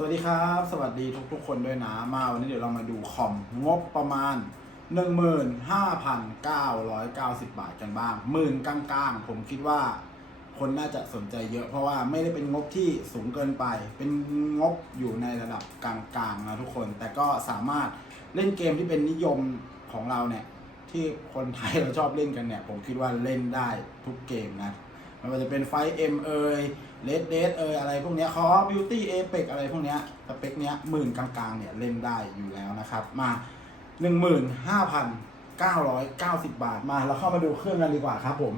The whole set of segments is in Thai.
สวัสดีครับ สวัสดีทุกๆ คนด้วยนะ มาวันนี้เดี๋ยวเรามาดูคอมงบประมาณ 15,990 บาทกันบ้างหมื่นกลางๆ ผมคิดว่าคนน่าจะสนใจเยอะ เพราะว่าไม่ได้เป็นงบที่สูงเกินไป เป็นงบอยู่ในระดับกลางๆนะทุกคน แต่ก็สามารถเล่นเกมที่เป็นนิยมของเราเนี่ย ที่คนไทยเราชอบเล่นกันเนี่ย ผมคิดว่าเล่นได้ทุกเกมนะไม่ว่าจะเป็นไฟเอ็มเอย เลดเดสเอยอะไรพวกเนี้ยคอบิวตี้เอเปกอะไรพวกเนี้ยสเปคเนี้ยหมื่นกลางๆเนี่ยเล่นได้อยู่แล้วนะครับ มา 15,990 บาทมา เราเข้ามาดูเครื่องกันดีกว่าครับผม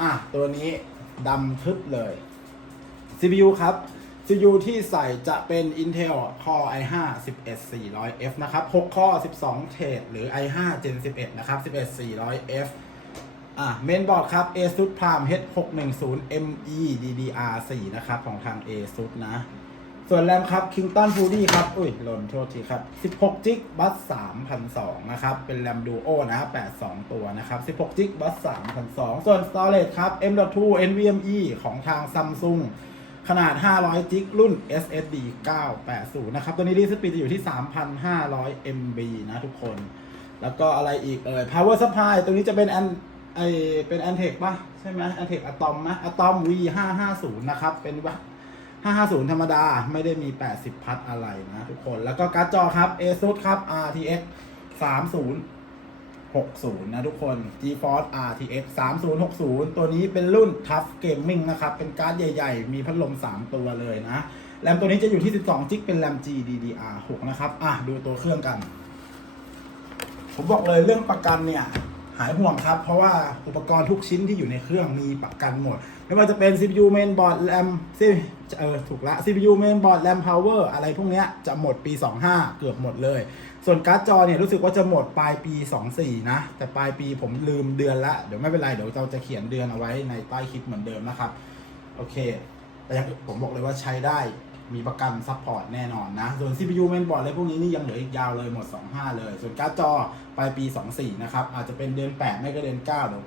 อะ ตัวนี้ดำทึบเลย CPU ครับ CPU ที่ใส่จะเป็น Intel Core i5 11400F นะครับ6 Core 12 เทรดหรือ i5 Gen 11 นะครับ 11400F อะเมนบอร์ดครับ ASUS Prime H610ME DDR4 นะครับ ของทาง ASUS นะ ส่วนแรมครับ Kingston Fury ครับ อุ้ยหล่นโทษทีครับ 16 g b บัส3,002นะครับ เป็นแรม Duo นะ82 ตัวนะครับ 16 g b บัส3,002 ส่วน Storage ครับ M.2 NVMe ของทาง Samsung ขนาด 500 g b รุ่น SSD 980 นะครับ ตัวนี้รีสปีดจะอยู่ที่ 3,500 MB นะทุกคน แล้วก็อะไรอีกเอ่ย power supply ตรงนี้จะเป็นอัน ไอเป็น Antec ป่ะ ใช่ไหม Antec Atom นะ Atom V550 นย์นะครับ เป็นว่า550ธรรมดา ไม่ได้มี80พัทอะไรนะทุกคน แล้วก็การ์ดจอครับ ASUS ครับ RTX 3060นะทุกคน GeForce RTX 3060ตัวนี้เป็นรุ่น Tough Gaming นะครับ เป็นการ์ดใหญ่ ๆ มีพัดลม3ตัวเลยนะ แรมตัวนี้จะอยู่ที่12จิกเป็นแรม GDDR6 นะครับ อะ ดูตัวเครื่องกัน ผมบอกเลยเรื่องประกันเนี่ย หายห่วงครับ เพราะว่าอุปกรณ์ทุกชิ้นที่อยู่ในเครื่องมีประกันหมด ไม่ว่าจะเป็น CPU mainboard RAM ซิเออถูกละ CPU mainboard RAM power อะไรพวกเนี้ยจะหมดปี 25 เกือบหมดเลย ส่วนการ์ดจอเนี่ยรู้สึกว่าจะหมดปลายปี 24 นะ แต่ปลายปีผมลืมเดือนละ เดี๋ยวไม่เป็นไร เดี๋ยวเราจะเขียนเดือนเอาไว้ในใต้คลิปเหมือนเดิมนะครับ โอเค แต่ยังผมบอกเลยว่าใช้ได้ มีประกันซัพพอร์ตแน่นอนนะ ส่วน CPU mainboard อะไรพวกนี้นี่ยังเหลืออีกยาวเลยหมด 25 เลย ส่วนการ์ดจอปลายปี 24 นะครับ อาจจะเป็นเดือน 8 ไม่ก็เดือน 9 เดี๋ยว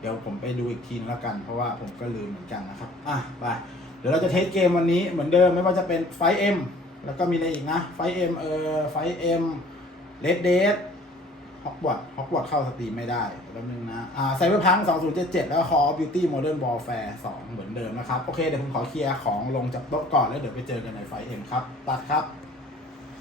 เดี๋ยวผมไปดูอีกทีนึงแล้วกัน เพราะว่าผมก็ลืมเหมือนกันนะครับ อะ ไป เดี๋ยวเราจะเทสเกมวันนี้เหมือนเดิมไม่ว่าจะเป็นไฟเอ็มแล้วก็มีอะไรอีกนะไฟเอ็มเออไฟเอ็มเลดเดสฮ อกวอตฮอกวอตเข้าสตรีมไม่ได้แป๊บนึงนะอ่าไซเบอร์พัง2077 แล้วคอบิวตี้โมเดิร์นบอลแฟร์2เหมือนเดิมนะครับ โอเค เดี๋ยวผมขอเคลียร์ของลงจากโต๊ะก่อน แล้วเดี๋ยวไปเจอกันในไฟเอ็มครับ ตัดครับ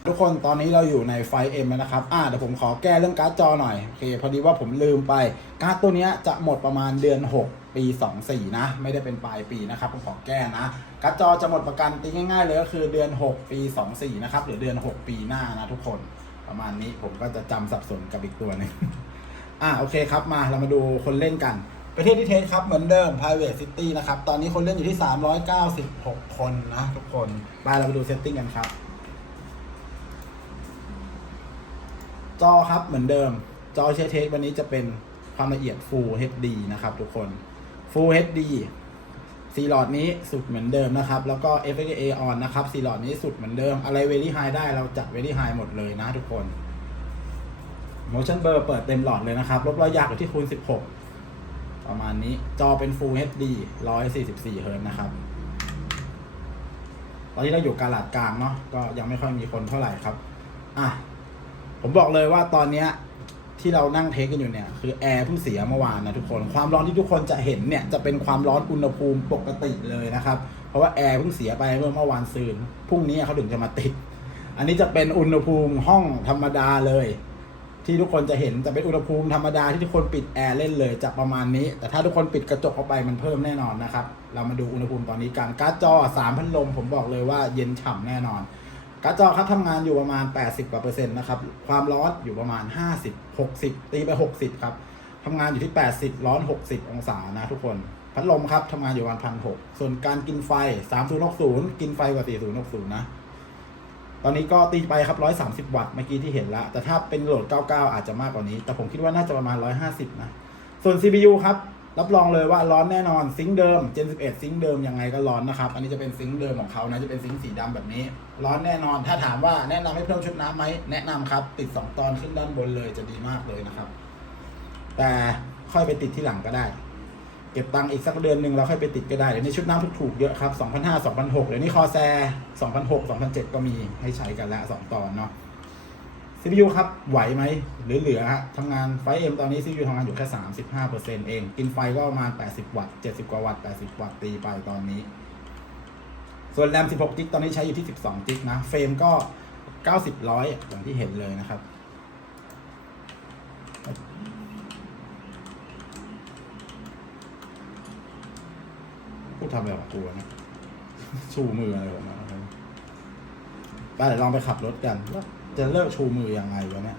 ทุกคนตอนนี้เราอยู่ในไฟเอ็มนะครับ อ่าเดี๋ยวผมขอแก้เรื่องการ์ดจอหน่อย โอเค พอดีว่าผมลืมไป การ์ดตัวนี้จะหมดประมาณเดือน 6ปี 24 นะ ไม่ได้เป็นปลายปีนะครับผมขอแก้นะการ์ดจอจะหมดประกันตีง่ายๆเลยก็คือเดือน 6 ปี 24 นะครับหรือเดือน 6 ปีหน้านะทุกคน ประมาณนี้ผมก็จะจำสับสนกับอีกตัวหนึงอ่าโอเคครับมาเรามาดูคนเล่นกันประเทศที่เทสครับ เหมือนเดิม private city นะครับ ตอนนี้คนเล่นอยู่ที่ 396 คนนะ ทุกคนไปเรามาดูเซตติ้งกันครับ จอครับเหมือนเดิม จอใช้เทสวันนี้จะเป็นความละเอียด Full HD นะครับ ทุกคน Full HD สีหลอดนี้สุดเหมือนเดิมนะครับ แล้วก็ FXA on นะครับสีหลอดนี้สุดเหมือนเดิม อะไร Very High ได้เราจัด Very High หมดเลยนะทุกคน Motion Blur เปิดเต็มหลอดเลยนะครับ ลบรอยยักอยู่ที่คูณ 16 ประมาณนี้ จอเป็น Full HD 144เฮิร์ตนะครับ ตอนนี้เราอยู่กาลาดกลางเนาะ ก็ยังไม่ค่อยมีคนเท่าไหร่ครับ อะ ผมบอกเลยว่าตอนเนี้ย ที่เรานั่งเทคกันอยู่เนี่ยคือแอร์เพิ่งเสียเมื่อวานนะทุกคนความร้อนที่ทุกคนจะเห็นเนี่ยจะเป็นความร้อนอุณหภูมิปกติเลยนะครับ เพราะว่าแอร์เพิ่งเสียไปเมื่อเมื่อวานซืนพรุ่งนี้เขาถึงจะมาติด อันนี้จะเป็นอุณหภูมิห้องธรรมดาเลย ที่ทุกคนจะเห็นจะเป็นอุณหภูมิธรรมดาที่ทุกคนปิดแอร์เล่นเลยจะประมาณนี้ แต่ถ้าทุกคนปิดกระจกเข้าไปมันเพิ่มแน่นอนนะครับเรามาดูอุณหภูมิตอนนี้กันการ์ดจอ3พัดลมผมบอกเลยว่าเย็นฉ่ำแน่นอน การ์ดจอครับทำงานอยู่ประมาณ 80กว่าเปอร์เซ็นต์นะครับความร้อนอยู่ประมาณ 50 60 ตีไป 60 ครับทำงานอยู่ที่ 80 ร้อน 60 องศานะทุกคน พัดลมครับทำงานอยู่ประมาณพันหส่วนการกินไฟ 3060 กินไฟกว่า 4060 นะ ตอนนี้ก็ตีไปครับ 130 วัตต์เมื่อกี้ที่เห็นแล้วแต่ถ้าเป็นโหลด 99 อาจจะมากกว่านี้ แต่ผมคิดว่าน่าจะประมาณ 150 นะ ส่วน CPU ครับ รับรองเลยว่าร้อนแน่นอนซิงค์เดิม Gen 11 ซิงค์เดิมยังไงก็ร้อนนะครับ อันนี้จะเป็นซิงค์เดิมของเขานะจะเป็นซิงค์สีดำแบบนี้ ร้อนแน่นอน ถ้าถามว่าแนะนำให้เพิ่มชุดน้ำไหมแนะนำครับ ติด 2 ตอนขึ้นด้านบนเลยจะดีมากเลยนะครับ แต่ค่อยไปติดที่หลังก็ได้ เก็บตังค์อีกสักเดือนหนึ่งเราค่อยไปติดก็ได้เดี๋ยวนี้ชุดน้ำถูกๆเยอะครับ2,500 2,600เดี๋ยวนี้คอแซ2,600 2,700ก็มีให้ใช้กันแล้ว2ตอนเนาะ CPU ครับ ไหวไหมหรือเหลือฮะทำงานไฟเอ็มตอนนี้ CPU ทำงานอยู่แค่ 35%เอง กินไฟก็ประมาณ 80 วัตต์ 70 กว่าวัตต์ 80 วัตต์ตีไปตอนนี้ ส่วนแรม 16จิกตอนนี้ใช้อยู่ที่ 12จิกนะ เฟรมก็ 90 ร้อยอย่างที่เห็นเลยนะครับ พูดทำอะไรของกูวนะชูมืออะไรของมันวะไปเดี๋ยวลองไปขับรถกันว่า จะเลิกชูมือยังไงวะเนี่ย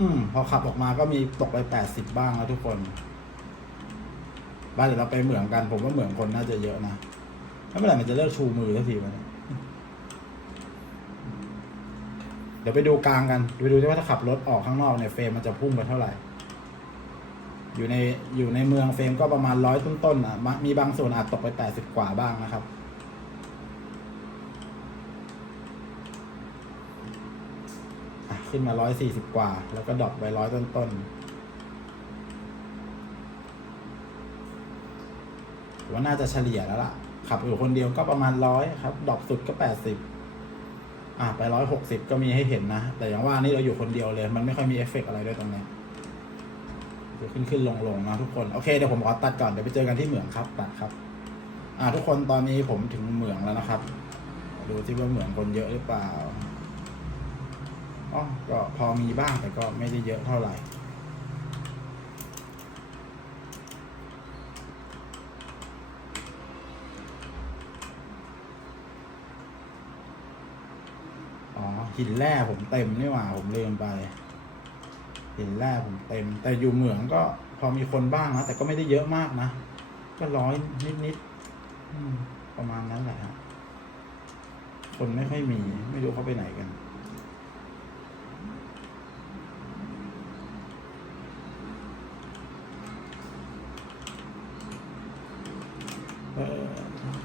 อืม พอขับออกมาก็มีตกไปแปดสิบบ้างแล้วทุกคนบ้านเดี๋ยวเราไปเหมืองกัน ผมว่าเหมืองคนน่าจะเยอะนะแล้วเมื่อไหร่มันจะเลิกชูมือสักทีวะเนี่ยเดี๋ยวไปดูกลางกัน ไปดูว่าถ้าขับรถออกข้างนอกเนี่ยเฟรมมันจะพุ่งไปเท่าไหร่ อยู่ในอยู่ในเมืองเฟรมก็ประมาณร้อยต้นๆอะมีบางส่วนอาจตกไปแปดสิบกว่าบ้างนะครับ ขึ้นมาร้อยสี่สิบกว่า แล้วก็ดรอปไปร้อยต้นๆถือว่าน่าจะเฉลี่ยแล้วล่ะ ขับอยู่คนเดียวก็ประมาณร้อยครับดรอปสุดก็แปดสิบอะไปร้อยหกสิบก็มีให้เห็นนะ แต่อย่างว่านี่เราอยู่คนเดียวเลย มันไม่ค่อยมีเอฟเฟกต์อะไรด้วยตรงนี้ ยเดี๋ยวขึ้นขึ้นลงลงนะทุกคน โอเคเดี๋ยวผมขอตัดก่อนเดี๋ยวไปเจอกันที่เหมืองครับตัดครับ อะทุกคนตอนนี้ผมถึงเหมืองแล้วนะครับ ดูที่ว่าเหมืองคนเยอะหรือเปล่าอ๋อก็พอมีบ้างแต่ก็ไม่ได้เยอะเท่าไหร่อ๋หินแร่ผมเต็มนี่หว่า ผมลืมไป หินแร่ผมเต็ม แต่อยู่เหมืองก็พอมีคนบ้างนะแต่ก็ไม่ได้เยอะมากนะ ก็ร้อยนิดๆอืมประมาณนั้นแหละฮะคนไม่ค่อยมี ไม่รู้เขาไปไหนกัน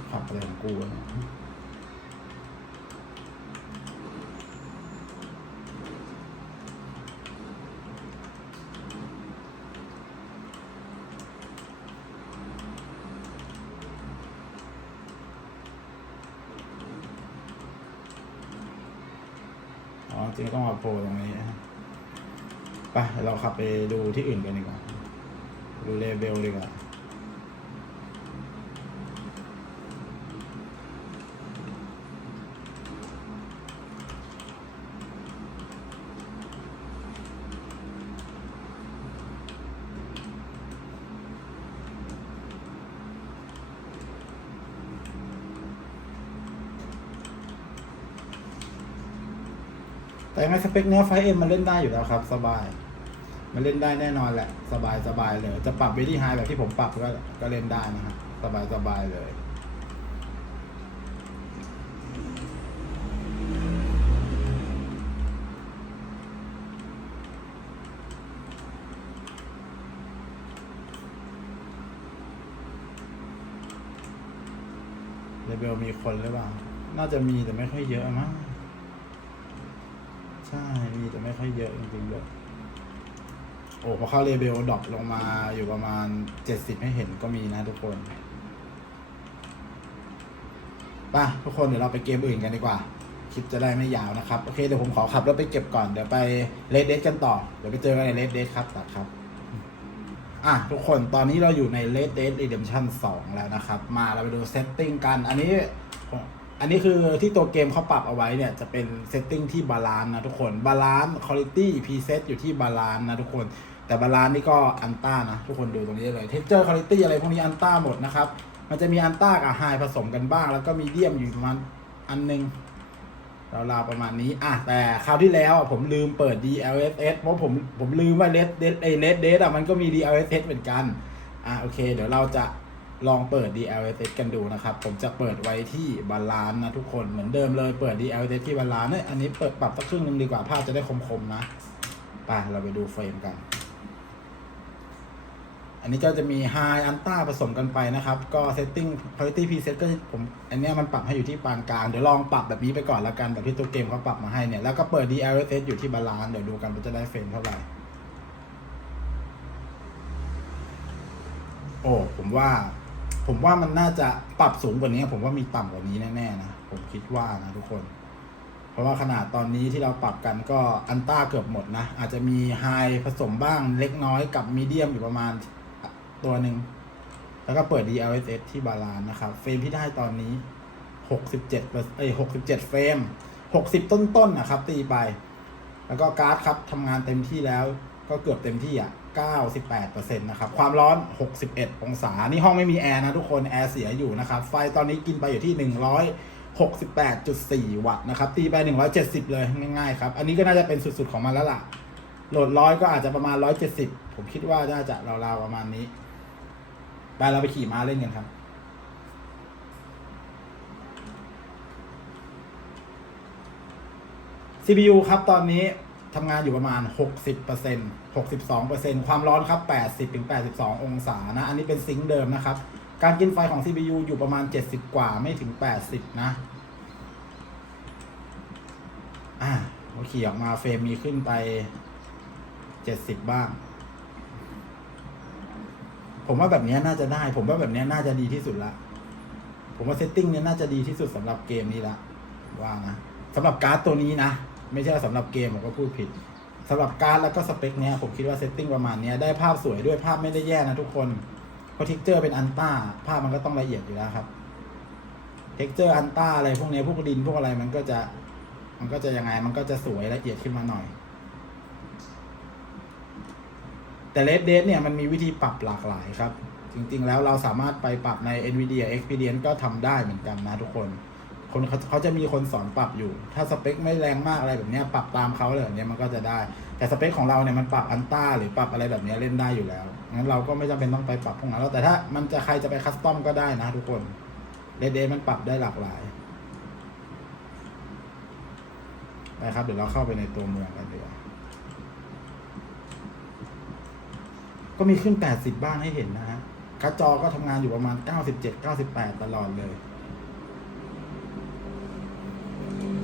ขับอะไรของกูวะ จริงต้องมาโปรตรงนี้นะไปเราขับไปดูที่อื่นกันดีกว่า ดูเลเบลดีกว่า ไงสเปคเนื้อไฟเอ็มมันเล่นได้อยู่แล้วครับ สบาย มันเล่นได้แน่นอนแหละ สบายสบายเลย จะปรับเวดี้ไฮแบบที่ผมปรับก็ก็เล่นได้นะฮะสบายสบายเลยเลเบลมีคนหรือเปล่า น่าจะมีแต่ไม่ค่อยเยอะมั้ง ช่มีแต่ไม่ค่อยเยอะจริงๆเลยโอ้พอเข้าเลเบลดรอปลงมาอยู่ประมาณเจ็ดสิบให้เห็นก็มีนะทุกคนป่ะทุกคนเดี๋ยวเราไปเกมอื่นกันดีกว่า คลิปจะได้ไม่ยาวนะครับ โอเคเดี๋ยวผมขอขับรถไปเก็บก่อนเดี๋ยวไปเลดเดกันต่อ เดี๋ยวไปเจอกันในเลดเดครับตัดครับอะทุกคนตอนนี้เราอยู่ใน Red Dead Redemption 2 แล้วนะครับ มาเราไปดูเซตติ้งกัน อันนี้ อันนี้คือที่ตัวเกมเขาปรับเอาไว้เนี่ยจะเป็นเซตติ้งที่บาลานซ์นะทุกคนบาลานซ์คุณภาพพรีเซตอยู่ที่บาลานซ์นะทุกคน แต่บาลานซ์นี่ก็อันต้านะทุกคนดูตรงนี้เลยเท x เจอร์คุณภาพอะไรพวกนี้อันต้าหมดนะครับ มันจะมีอันต้ากับไฮผสมกันบ้าง แล้วก็มีเดียมอยู่ประมาณอันหนึงราวๆประมาณนี้ อะ แต่คราวที่แล้วอะผมลืมเปิด DLSS เพราะผมผมลืมว่า Red Dead ไอ้ Red Dead อะมันก็มี DLSS เหมือนกัน อะ โอเค เดี๋ยวเราจะ ลองเปิด DLSS กันดูนะครับ ผมจะเปิดไว้ที่บาลาน์นะทุกคนเหมือนเดิมเลยเปิด DLSS ที่บาลานซ์เนี่ยอันนี้เปิดปรับสักครึ่งหนึงดีกว่าภาพจะได้คมๆนะไปเราไปดูเฟรมกัน อันนี้ก็จะมี High Ultra ผสมกันไปนะครับ ก็ Setting Quality Preset ก็ผมอันนี้มันปรับให้อยู่ที่ปานกลางเดี๋ยวลองปรับแบบนี้ไปก่อนละกันแบบที่ตัวเกมเขาปรับมาให้เนี่ยแล้วก็เปิด DLSS อยู่ที่บาลาน์เดี๋ยวดูกันว่าจะได้เฟรมเท่าไหร่โอ้ผมว่า ผมว่ามันน่าจะปรับสูงกว่านี้ ผมว่ามีต่ำกว่านี้แน่ๆนะ ผมคิดว่านะทุกคน เพราะว่าขนาดตอนนี้ที่เราปรับกันก็อันต้าเกือบหมดนะ อาจจะมีไฮผสมบ้างเล็กน้อยกับมีเดียมอยู่ประมาณตัวหนึ่ง แล้วก็เปิด DLSS ที่บาลานนะครับ เฟรมที่ได้ตอนนี้ 67เอ้ย67 เฟรม 60 ต้นๆนะครับ ตีไป แล้วก็การ์ดครับทำงานเต็มที่แล้วก็เกือบเต็มที่อะ 98%นะครับ ความร้อน 61 องศา นี่ห้องไม่มีแอร์นะทุกคน แอร์เสียอยู่นะครับ ไฟตอนนี้กินไปอยู่ที่ 168.4 วัตต์นะครับ ตีไป 170 เลย ง่ายๆครับ อันนี้ก็น่าจะเป็นสุดๆของมันแล้วล่ะ โหลดร้อยก็อาจจะประมาณ 170 ผมคิดว่าน่าจะราวๆประมาณนี้ ไปเราไปขี่ม้าเล่นกันครับ CPU ครับตอนนี้ ทำงานอยู่ประมาณ 60% 62%ความร้อนครับ 80-82 องศานะ อันนี้เป็นซิงค์เดิมนะครับ การกินไฟของ CPU อยู่ประมาณ 70 กว่าไม่ถึง 80 นะ อ่าโอเคออกมาเฟรมมีขึ้นไป 70 บ้าง ผมว่าแบบนี้น่าจะได้ ผมว่าแบบนี้น่าจะดีที่สุดละ ผมว่าเซตติ้งเนี้ยน่าจะดีที่สุดสำหรับเกมนี้ละ ว่านะสำหรับการ์ดตัวนี้นะ ไม่ใช่สำหรับเกมผมก็พูดผิดสำหรับการ์ดแล้วก็สเปคเนี้ยผมคิดว่าเซตติ้งประมาณเนี้ยได้ภาพสวยด้วยภาพไม่ได้แย่นะทุกคนเพราะเท็กเจอร์เป็นอันต้าภาพมันก็ต้องละเอียดอยู่แล้วครับเท็กเจอร์อันต้าอะไรพวกเนี้ยพวกดินพวกอะไรมันก็จะ มันก็จะยังไงมันก็จะสวยละเอียดขึ้นมาหน่อย แต่ Red d a t เนี่ยมันมีวิธีปรับหลากหลายครับ จริงๆแล้วเราสามารถไปปรับใน NVIDIA Experience ก็ทำได้เหมือนกันนะทุกคน คนเขาเขาจะมีคนสอนปรับอยู่ ถ้าสเปคไม่แรงมากอะไรแบบเนี้ยปรับตามเขาเลยแบบเนี้ยมันก็จะได้ แต่สเปคของเราเนี่ยมันปรับอันต้าหรือปรับอะไรแบบเนี้ยเล่นได้อยู่แล้วงั้นเราก็ไม่จำเป็นต้องไปปรับพวกนั้นแล้วแต่ถ้ามันจะใครจะไปคัสตอมก็ได้นะทุกคน Red d a t มันปรับได้หลากหลายไปครับเดี๋ยวเราเข้าไปในตัวเมืองกันดีกว่าก็มีขึ้น 80 บ้างให้เห็นนะฮะกร์ดจอก็ทำงานอยู่ประมาณ 97 98 ตลอดเลย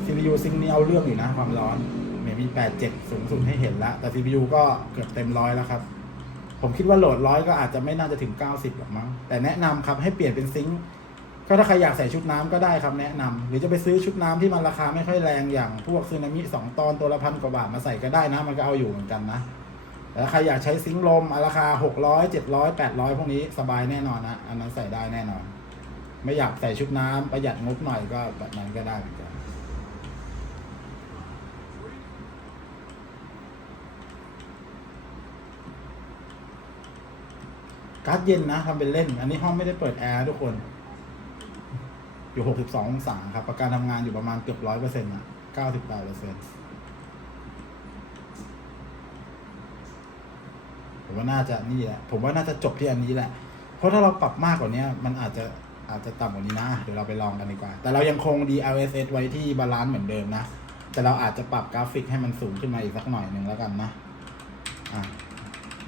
CPU ซิงนี้เอาเรื่องอยู่นะความร้อนเหมือนมี 87 สูงสุดให้เห็นแล้ว แต่ CPU ก็เกือบเต็มร้อยแล้วครับ ผมคิดว่าโหลดร้อยก็อาจจะไม่น่าจะถึง 90 หรอกมั้ง แต่แนะนำครับให้เปลี่ยนเป็นซิงค์ก็ถ้าใครอยากใส่ชุดน้ำก็ได้ครับแนะนำหรือจะไปซื้อชุดน้ำที่มันราคาไม่ค่อยแรงอย่างพวกซึนามิสองตอนตัวละพันกว่าบาทมาใส่ก็ได้นะ มันก็เอาอยู่เหมือนกันนะแต่ถ้าใครอยากใช้ซิงค์ลมราคาหกร้อยเจ็ดร้อยแปดร้อยพวกนี้สบายแน่นอนนะ อันนั้นใส่ได้แน่นอน ไม่อยากใส่ชุดน้ำประหยัดงบหน่อยก็แบบนั้นก็ได้เหมือนกัน การ์ดเย็นนะทำเป็นเล่น อันนี้ห้องไม่ได้เปิดแอร์ทุกคน อยู่หกสิบสององศาครับ ประการทำงานอยู่ประมาณเกือบร้อยเปอร์เซ็นต์ะเก้าสิบแปดเปอร์เซ็นต์ผมว่าน่าจะนี่แหละ ผมว่าน่าจะจบที่อันนี้แหละ เพราะถ้าเราปรับมากกว่านี้มันอาจจะอาจจะต่ำกว่านี้นะ เดี๋ยวเราไปลองกันดีกว่า แต่เรายังคง DLSS ไว้ที่บาลานซ์เหมือนเดิมนะ แต่เราอาจจะปรับกราฟิกให้มันสูงขึ้นมาอีกสักหน่อยหนึ่งแล้วกันนะ อะ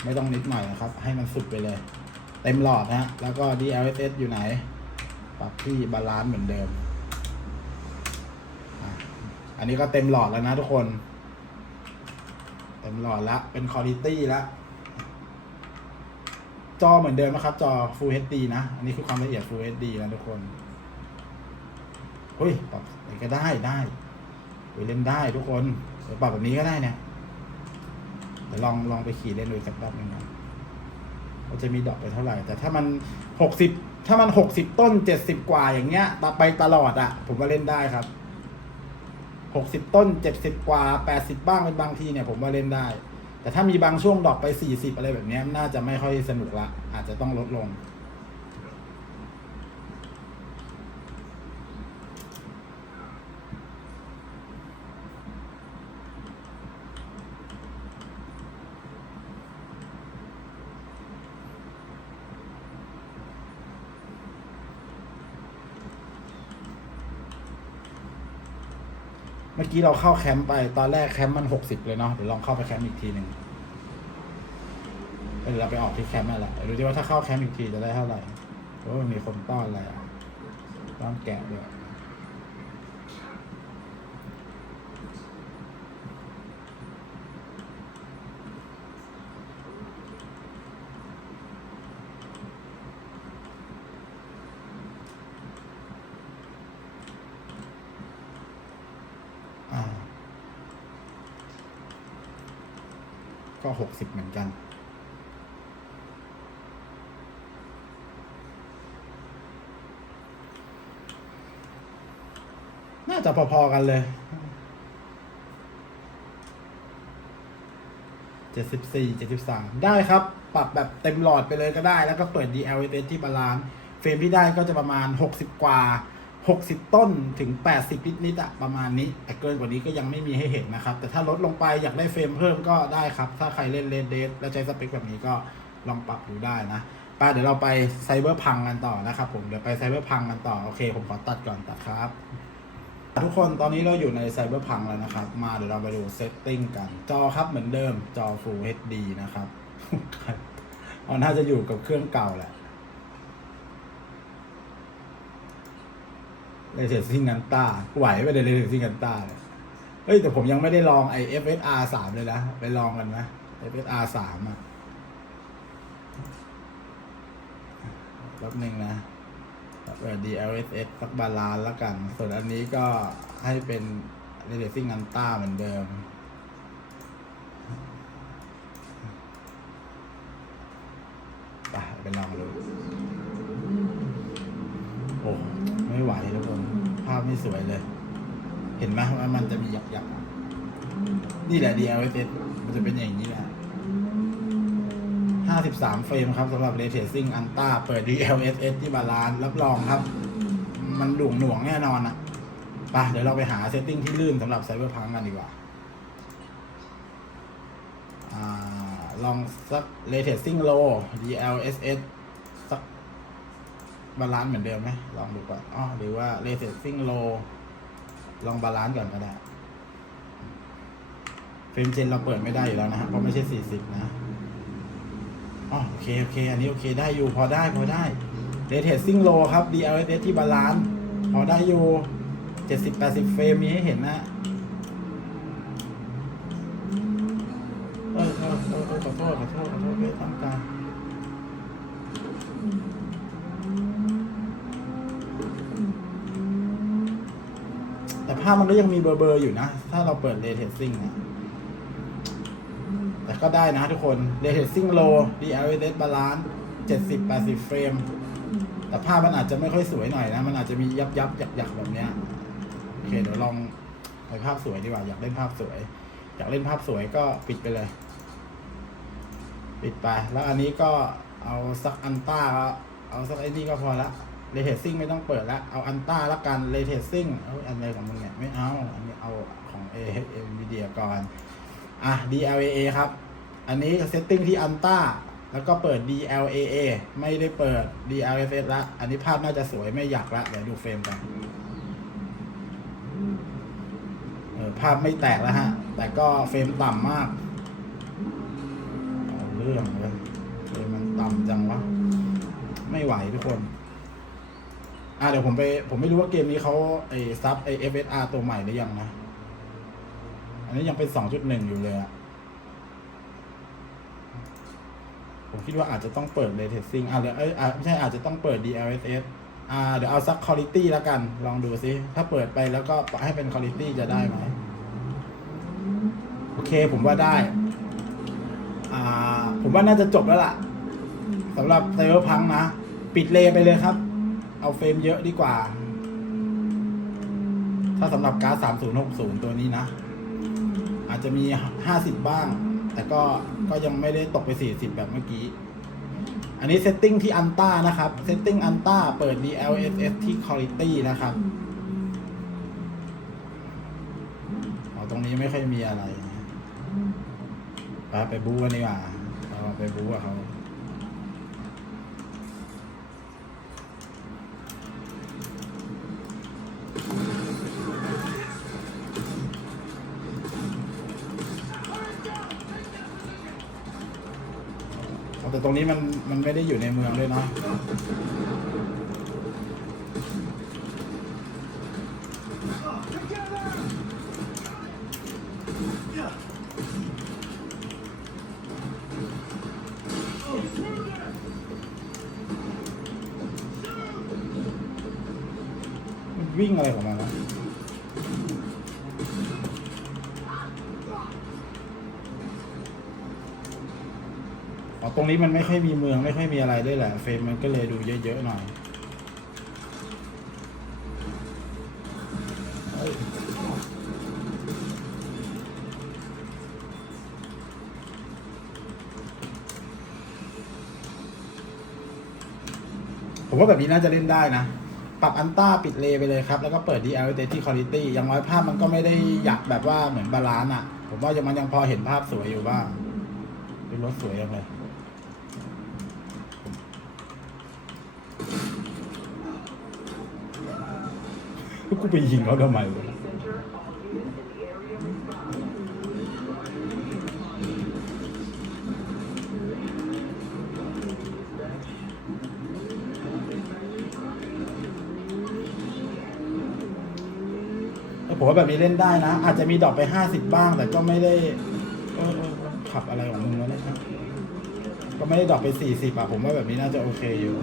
ไม่ต้องนิดหน่อยนะครับ ให้มันสุดไปเลย เต็มหลอดนะฮะ แล้วก็ DLSS อยู่ไหน ปรับที่บาลานซ์เหมือนเดิม อันนี้ก็เต็มหลอดแล้วนะทุกคน เต็มหลอดละเป็นคุณ i t y ละจอเหมือนเดิมนะครับ จอ Full HD นะ อันนี้คือความละเอียด Full HD นะทุกคนเฮ้ยปรับอะไรก็ได้ได้เฮ้ยเล่นได้ทุกคนปรับแบบนี้ก็ได้เนี่ยเดี๋ยวลองลองไปขี่เล่นดูสักแป๊บนึงนะ ว่าจะมีดอกไปเท่าไหร่ แต่ถ้ามันหกสิบถ้ามันหกสิบต้นเจ็ดสิบกว่าอย่างเงี้ยตไปตลอดอะผมว่าเล่นได้ครับหกสิบต้นเจ็ดสิบกว่าแปดสิบบ้างเป็นบางทีเนี่ยผมว่าเล่นได้ แต่ถ้ามีบางช่วงดอกไป40อะไรแบบนี้น่าจะไม่ค่อยสนุกละอาจจะต้องลดลง เมื่อกี้เราเข้าแคมป์ไป ตอนแรกแคมป์มันหกสิบเลยเนาะเดี๋ยวลองเข้าไปแคมป์อีกทีหนึ่งเออเราไปออกที่แคมป์นั่นแหละดูดิว่าถ้าเข้าแคมป์อีกทีจะได้เท่าไหร่เพราะมันมีคนต้อนอะไรอะต้อนแกะด้วย หกสิบเหมือนกัน น่าจะพอๆกันเลยเจ็ดสิบสี่เจ็ดสิบสามได้ครับ ปรับแบบเต็มหลอดไปเลยก็ได้ แล้วก็เปิด DLSS ที่บาลานซ์เฟรมที่ได้ก็จะประมาณหกสิบกว่า หกสิบต้นถึงแปดสิบนิดอะประมาณนี้ แต่เกินกว่านี้ก็ยังไม่มีให้เห็นนะครับ แต่ถ้าลดลงไปอยากได้เฟรมเพิ่มก็ได้ครับ ถ้าใครเล่นเลดเดแล้วใช้สเปคแบบนี้ก็ลองปรับดูได้นะไปเดี๋ยวเราไปไซเบอร์พังกันต่อนะครับผม เดี๋ยวไปไซเบอร์พังกันต่อ โอเค ผมขอตัดก่อนตัดครับ ทุกคนตอนนี้เราอยู่ในไซเบอร์พังแล้วนะครับ มาเดี๋ยวเราไปดูเซตติ้งกัน จอครับเหมือนเดิมจอ Full HD นะครับเอาน่าจะอยู่กับเครื่องเก่าแหละ เลยเสร็จซิงกันต้าไหวไปเลยเลยซิงกันต้าเลยเฮ้ยแต่ผมยังไม่ได้ลองไอ FSR สอาร์สามเลยนะ ไปลองกันไหม FSR สอามอะแป๊บหนึ่งนะเปิด DLSS สักบาลานแล้วกัน ส่วนอันนี้ก็ให้เป็น r e d ซิ n g อันต้าเหมือนเดิม ไปไปลองดู โอ้ ไม่ไหวทุกคน ภาพไม่สวยเลย เห็นไหมว่ามันจะมีหยักหยักๆอะนี่แหละ DLSS มันจะเป็นอย่างนี้แหละ 53 เฟรมครับสำหรับ Ray Tracing Ultra เปิด DLSS ที่บาลานซ์รับรองครับ มันหน่วงหน่วงๆแน่นอนอะไปเดี๋ยวเราไปหาเซตติ้งที่ลื่นสำหรับ Cyberpunk กันดีกว่าอ่าลองสัก Ray Tracing Low DLSS สัก บาลานซ์เหมือนเดิมไหมลองดูก่อนอ๋อหรือว่า Ray Tracing Low ลองบาลานซ์ก่อนก็ได้เฟรมเจนเราเปิดไม่ได้อยู่แล้วนะฮะเพราะไม่ใช่ 40 นะอ๋อโอเค โอเค อันนี้โอเคได้อยู่พอได้พอได้เรเทสซิ่งโลครับ DLSS ที่บาลานซ์พอได้อยู่เจ็ดสิบแปดสิบเฟรมมีให้เห็นนะเออเออเออเออขอโทษขอโทษขอโทษไม่ตั้งใจ ภาพมันก็ยังมีเบลอๆอยู่นะ ถ้าเราเปิดเรเทสซิ่งอะแต่ก็ได้นะทุกคน r a t e Sing Low DLSS Balance 70 80 เฟรม แต่ภาพมันอาจจะไม่ค่อยสวยหน่อยนะ มันอาจจะมียับยับยักยักแบบเนี้ยโอเคเดี๋ยวลองไปภาพสวยดีกว่า อยากเล่นภาพสวย อยากเล่นภาพสวยก็ปิดไปเลย ปิดไป แล้วอันนี้ก็เอาสักอันต้าก็เอาสักไอ้นี่ก็พอละ r a t e Sing ไม่ต้องเปิดละเอาอันต้าละกัน r a t e Sing เอาอันอะไรของมึงเนี่ยไม่เอา อันนี้เอาของ A Nvidia ก่อน อะ DLAA ครับ อันนี้เซตติ้งที่อันต้าแล้วก็เปิด DLAA ไม่ได้เปิด DLSS ละ อันนี้ภาพน่าจะสวยไม่อยากละ เดี๋ยวดูเฟรมกันเออภาพไม่แตกแล้วฮะ แต่ก็เฟรมต่ำมากเอาเรื่องเลยเฟรมมันต่ำจังวะ ไม่ไหวทุกคน อะเดี๋ยวผมไปผมไม่รู้ว่าเกมนี้เขาไอซับไอ้ FSR ตัวใหม่หรือยังนะ อันนี้ยังเป็น2.1อยู่เลยอะผมคิดว่าอาจจะต้องเปิด Ray Tracing อะเดี๋ยวเอ้ยอะไม่ใช่อาจจะต้องเปิด DLSS อ่าเดี๋ยวเอาสัก Quality แล้วกัน ลองดูซิ ถ้าเปิดไปแล้วก็ให้เป็น Quality จะได้ไหม โอเคผมว่าได้ อ่า ผมว่าน่าจะจบแล้วล่ะสำหรับไซเบอร์พังนะ ปิดเลไปเลยครับ เอาเฟรมเยอะดีกว่า ถ้าสำหรับการ์ด3060 ตัวนี้นะ อาจจะมี 50 บ้าง แต่ก็ก็ยังไม่ได้ตกไป 40 แบบเมื่อกี้ อันนี้เซตติ้งที่อันต้านะครับเซตติ้งอันต้าเปิด DLSS ที่ Quality นะครับเอาตรงนี้ไม่ค่อยมีอะไร ไปไปบู๊กันดีกว่าเราไปบู๊กับเขา ตรงนี้มันมันไม่ได้อยู่ในเมืองด้วยเนาะวิ่งอะไรของมัน ตรงนี้มันไม่ค่อยมีเมืองไม่ค่อยมีอะไรด้วยแหละ เฟรมมันก็เลยดูเยอะๆหน่อยผมว่าแบบนี้น่าจะเล่นได้นะ ปรับอันต้าปิดเลไปเลยครับ แล้วก็เปิด DLSS ที่ Quality อย่างน้อยภาพมันก็ไม่ได้หยักแบบว่าเหมือนบาลานซ์อะ ผมว่ายังมันยังพอเห็นภาพสวยอยู่บ้างเป็นรถสวยยัง ไงกูไปยิงเขาทำไมผมว่าแบบนี้เล่นได้นะ อาจจะมีดรอกไปห้าสิบบ้าง แต่ก็ไม่ได้ขับอะไรของมึงวะเนี่ยครับ ก็ไม่ได้ดรอกไปสี่สิบอะผมว่าแบบนี้น่าจะโอเคอยู่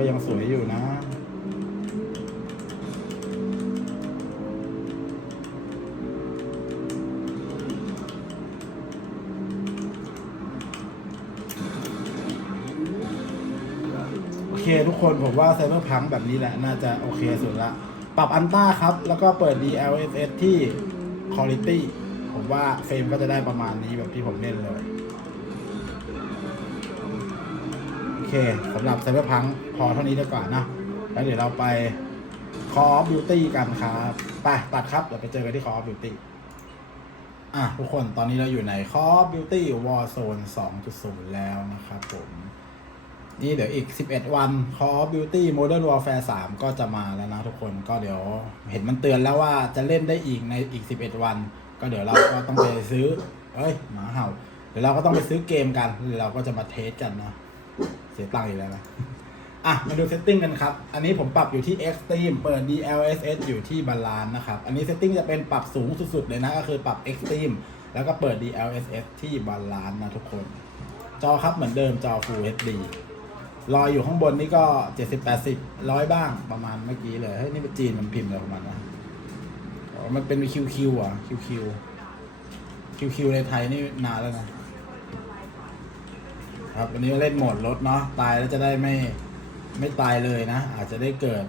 ก็ยังสวยอยู่นะ โอเคทุกคนผมว่าไซเบอร์พังแบบนี้แหละ น่าจะโอเคสุดละ ปรับอันต้าครับ แล้วก็เปิด DLSS ที่ Quality ผมว่าเฟรมก็จะได้ประมาณนี้แบบที่ผมเล่นเลย เคสำหรับไซเบอร์พังพอเท่านี้ดีกว่านะแล้วเดี๋ยวเราไป Call of Duty กันครับไปตัดครับ เดี๋ยวไปเจอกันที่ Call of Duty อะทุกคนตอนนี้เราอยู่ใน Call of Duty Warzone 2.0 แล้วนะครับผมนี่เดี๋ยวอีก 11 วัน Call of Duty Modern Warfare 3 ก็จะมาแล้วนะทุกคนก็เดี๋ยวเห็นมันเตือนแล้วว่าจะเล่นได้อีกในอีก 11 วัน ก็เดี๋ยวเราก็ต้องไปซื้อ เอ้ย หมาเห่า เดี๋ยวเราก็ต้องไปซื้อเกมกันแล้วเราก็จะมาเทสกันนะ สียตังค์อีกแล้วนะอะมาดูเซตติ้งกันครับ อันนี้ผมปรับอยู่ที่ Extreme เปิด DLSS อยู่ที่ Balance นะครับ อันนี้เซตติ้งจะเป็นปรับสูงสุดๆเลยนะ ก็คือปรับ Extreme แล้วก็เปิด DLSS ที่ Balance นะทุกคน จอครับเหมือนเดิมจอ Full HD รอยอยู่ข้างบนนี่ก็ 70 80ร้อยบ้างประมาณเมื่อกี้เลยเฮ้ยนี่เป็นจีนมันพิมพ์อะไรของมันนะมันเป็น QQ อะ QQ QQ ในไทยนี่นานแล้วนะ ครับวันนี้เล่นโหมดรถเนาะตายแล้วจะได้ไม่ไม่ตายเลยนะ อาจจะได้เกิด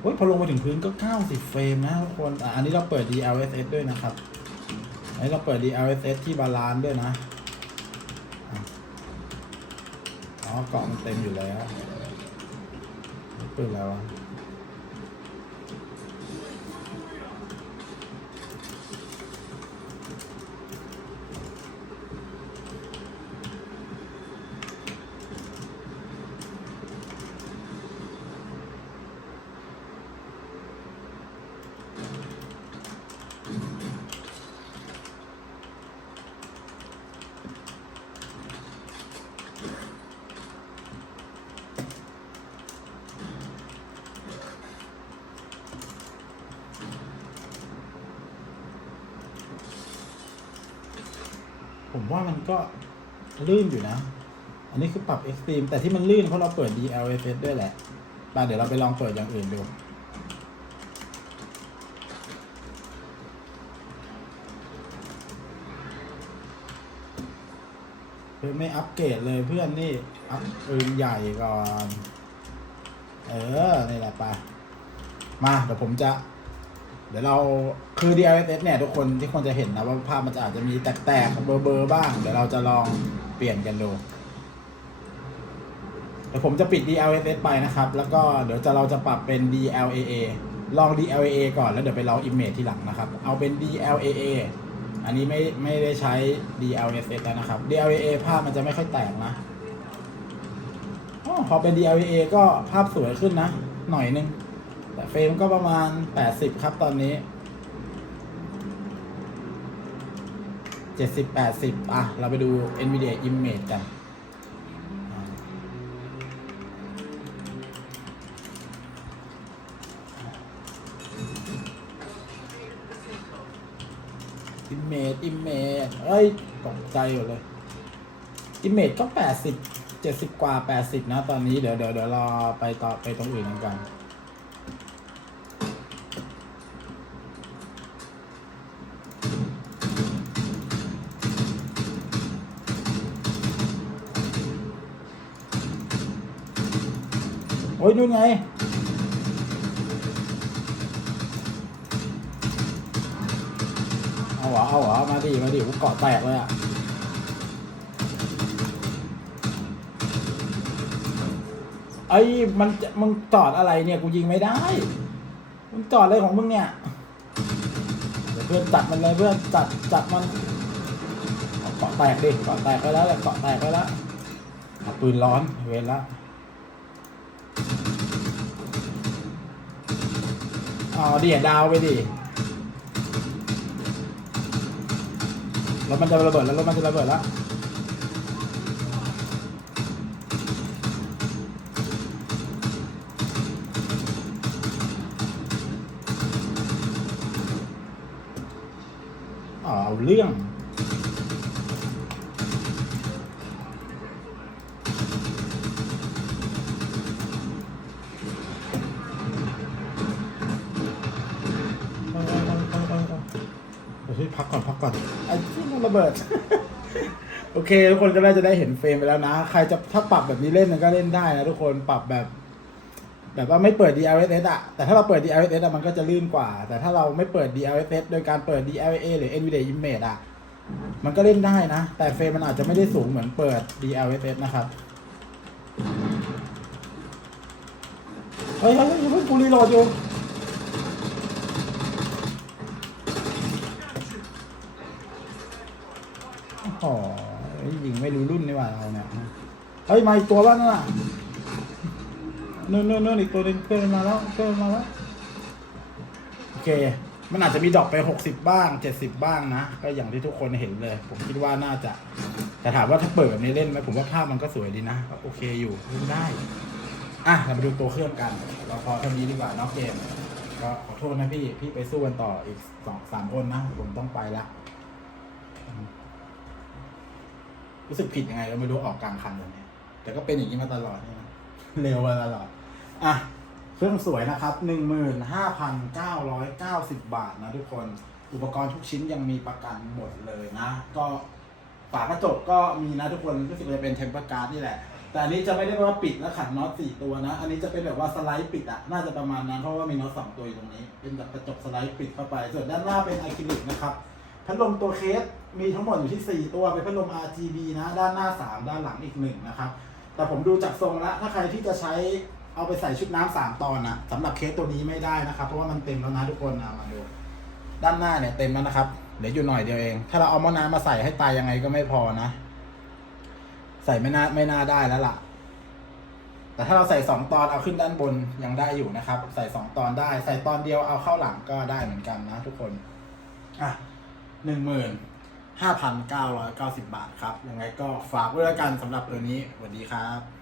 โอ้ยพอลงมาถึงพื้นก็ 90 เฟรมนะทุกคนอะอันนี้เราเปิด DLSS ด้วยนะครับ อันนี้เราเปิด DLSS ที่บาลานซ์ด้วยนะ อ๋อกาะมันเต็มอยู่แล้วเปิดแล้วอะ ว่ามันก็ลื่นอยู่นะ อันนี้คือปรับ Extreme แต่ที่มันลื่นเพราะเราเปิด DLSS ด้วยแหละไปเดี๋ยวเราไปลองเปิดอย่างอื่นดู เพื่อไม่อัปเกรดเลยเพื่อนนี่ อัพปืนใหญ่ก่อน เออ นี่แหละไปมาเดี๋ยวผมจะ เดี๋ยวเรา คือ DLSS เนี่ย ทุกคนที่คนจะเห็นนะว่าภาพมันจะอาจจะมีแตกๆเบลอๆบ้าง เดี๋ยวเราจะลองเปลี่ยนกันดูเดี๋ยวผมจะปิด DLSS ไปนะครับ แล้วก็เดี๋ยวจะเราจะปรับเป็น DLAA ลอง DLAA ก่อนแล้วเดี๋ยวไปลอง Image ทีหลังนะครับ เอาเป็น DLAA อันนี้ไม่ไม่ได้ใช้ DLSS แล้วนะครับ DLAA ภาพมันจะไม่ค่อยแตกนะอพอเป็น DLAA ก็ภาพสวยขึ้นนะ หน่อยนึง แต่เฟรมก็ประมาณ 80 ครับตอนนี้ 70 80อะ เราไปดู NVIDIA Image กันอ่า Image Image เอ้ย ตกใจหมดเลย Image ก็80 70กว่า80นะ ตอนนี้เดี๋ยวเดี๋ยวเดี๋ยวรอไปต่อไปตรงอื่นกัน ฮ้ยนู่นไง เอาหรอเอาหรอมาดิมาดิกูเกาะแตกเลยอะไอ้มันจะมึงจอดอะไรเนี่ย กูยิงไม่ได้ มึงจอดอะไรของมึงเนี่ยเพื่อนจัดมันเลยเพื่อนจัดจัดมันเอาเกาะแตกดิเกาะแตกไปแล้วแหละเกาะแตกไปแล้วปืนร้อนเวรและ อ๋อเดี๋ยวดาวไปดิแล้วมันจะระเบิดแล้วรถมันจะระเบิดแล้วอ๋อเอาเรื่อง ก่อนอนไอ้ที่มันระเบิด โอเค ทุกคนก็น่าจะได้เห็นเฟรมไปแล้วนะ ใครจะถ้าปรับแบบนี้เล่นมันก็เล่นได้นะทุกคนปรับแบบ แบบว่าไม่เปิด DLSS อะแต่ถ้าเราเปิด DLSS อะมันก็จะลื่นกว่า แต่ถ้าเราไม่เปิด DLSS โดยการเปิด DLA หรือ NVIDIA Image อะมันก็เล่นได้นะ แต่เฟรมมันอาจจะไม่ได้สูงเหมือนเปิด DLSS นะครับเฮ้ยเฮ้ยเฮ้ยเฮ้ยกูรีโหลดอยู่ โอ้โหยิงไม่รู้รุ่นนี่หว่าเราเนี่ยเฮ้ยมาอีกตัวบ้างนั่นน่ะนู่นนู่นนู่นอีกตัวนึงเพื่อนมันมาแล้วเพื่อนมันมาแล้วโอเค มันอาจจะมีดอกไปหกสิบบ้างเจ็ดสิบบ้างนะ ก็อย่างที่ทุกคนเห็นเลย ผมคิดว่าน่าจะ แต่ถามว่าถ้าเปิดแบบนี้เล่นไหมผมว่าภาพมันก็สวยดีนะก็โอเคอยู่เล่นได้ อะเรามาดูตัวเครื่องกัน เราพอเท่านี้ดีกว่าเนอกเกม ก็ขอโทษนะพี่ พี่ไปสู้กันต่ออีกสองสามคนนะ ผมต้องไปละ รู้สึกผิดยังไงก็ไม่รู้ออกกลางคันเลยเนี่ยแต่ก็เป็นอย่างนี้มาตลอดเนี่ยเร็วมาตลอดอะเครื่องสวยนะครับหนึ่งหมื่นห้าพันเก้าร้อยเก้าสิบบาทนะทุกคน อุปกรณ์ทุกชิ้นยังมีประกันหมดเลยนะ ก็ฝากระจกก็มีนะทุกคนรู้สึกว่าจะเป็นเทมเปอร์การ์ดนี่แหละ แต่อันนี้จะไม่ได้ว่าปิดแล้วขันน็อตสี่ตัวนะ อันนี้จะเป็นแบบว่าสไลด์ปิดอะน่าจะประมาณนั้นเพราะว่ามีน็อตสองตัวอยู่ตรงนี้ เป็นแบบกระจกสไลด์ปิดเข้าไป ส่วนด้านหน้าเป็นอะคริลิกนะครับพัดลมตัวเคส มีทั้งหมดอยู่ที่ 4 ตัวเป็นพัดลม RGB นะ ด้านหน้า 3 ด้านหลังอีกหนึ่งนะครับ แต่ผมดูจากทรงแล้ว ถ้าใครที่จะใช้เอาไปใส่ชุดน้ำสามตอนนะสำหรับเคสตัวนี้ไม่ได้นะครับ เพราะว่ามันเต็มแล้วนะทุกคนนะมาดู ด้านหน้าเนี่ยเต็มแล้วนะครับ เหลืออยู่หน่อยเดียวเอง ถ้าเราเอาหม้อน้ำมาใส่ให้ตายยังไงก็ไม่พอนะ ใส่ไม่น่าไม่น่าได้แล้วล่ะ แต่ถ้าเราใส่สองตอนเอาขึ้นด้านบนยังได้อยู่นะครับ ใส่สองตอนได้ ใส่ตอนเดียวเอาเข้าหลังก็ได้เหมือนกันนะ ทุกคน อะหนึ่งหมื่น ห้าพันเก้าร้อยเก้าสิบบาทครับยังไงก็ฝากไว้แล้วกันสำหรับตัวนี้สวัสดีครับ